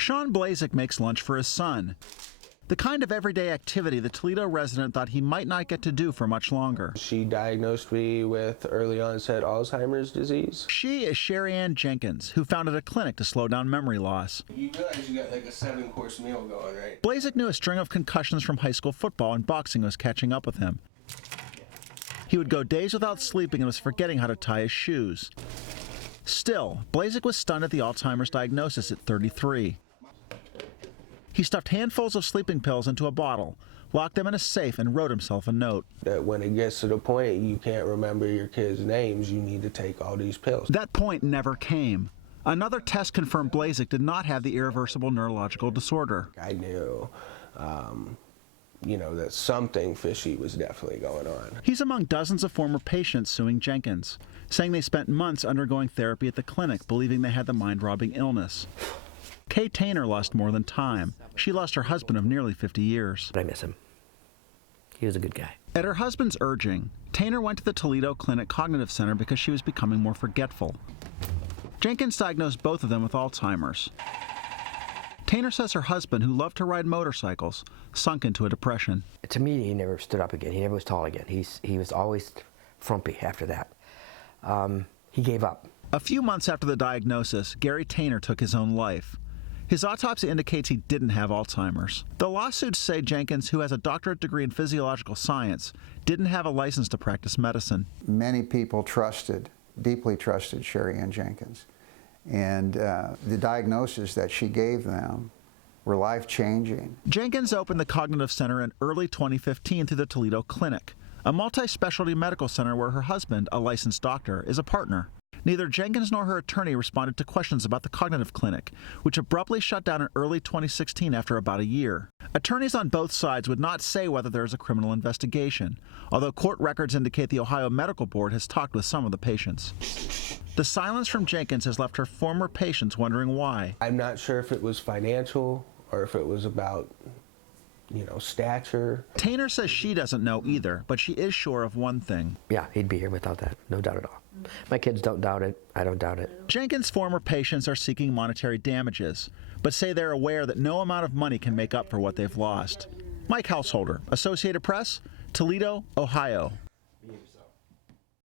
Shawn Blazsek makes lunch for his son. The kind of everyday activity the Toledo resident thought he might not get to do for much longer. She diagnosed me with early onset ALZHEIMER'S disease. She is Jenkins, who founded a clinic to slow down memory loss. You realize you got like a 7-course meal going, right? Blazsek knew a string of concussions from high school football, and boxing was catching up with him. He would go days without sleeping and was forgetting how to tie his shoes. Still, Blazsek was stunned at the Alzheimer's diagnosis at 33. He stuffed handfuls of sleeping pills into a bottle, locked them in a safe, and wrote himself a note. That when it gets to the point you can't remember your kids' names, you need to take all these pills. That point never came. Another test confirmed Blazsek did not have the irreversible neurological disorder. I knew, that something fishy was definitely going on. He's among dozens of former patients suing Jenkins, saying they spent months undergoing therapy at the clinic, believing they had the mind-robbing illness. Kay Tainer lost more than time. She lost her husband of nearly 50 years. But I miss him. He was a good guy. At her husband's urging, Tainer went to the Toledo Clinic Cognitive Center because she was becoming more forgetful. Jenkins diagnosed both of them with Alzheimer's. Tainer says her husband, who loved to ride motorcycles, sunk into a depression. To me, he never stood up again. He never was tall again. He was always frumpy after that. He gave up. A few months after the diagnosis, Gary Tainer took his own life. His autopsy indicates he didn't have Alzheimer's. The lawsuits say Jenkins, who has a doctorate degree in physiological science, didn't have a license to practice medicine. Many people deeply trusted Sherry Ann Jenkins. And the diagnoses that she gave them were life-changing. Jenkins opened the Cognitive Center in early 2015 through the Toledo Clinic, a multi-specialty medical center where her husband, a licensed doctor, is a partner. Neither Jenkins nor her attorney responded to questions about the Cognitive Clinic, which abruptly shut down in early 2016 after about a year. Attorneys on both sides would not say whether there is a criminal investigation, although court records indicate the Ohio Medical Board has talked with some of the patients. The silence from Jenkins has left her former patients wondering why. I'm not sure if it was financial or if it was about, stature. Tainer says she doesn't know either, but she is sure of one thing. Yeah, he'd be here without that, no doubt at all. My kids don't doubt it. I don't doubt it. Jenkins' former patients are seeking monetary damages, but say they're aware that no amount of money can make up for what they've lost. Mike Householder, Associated Press, Toledo, Ohio.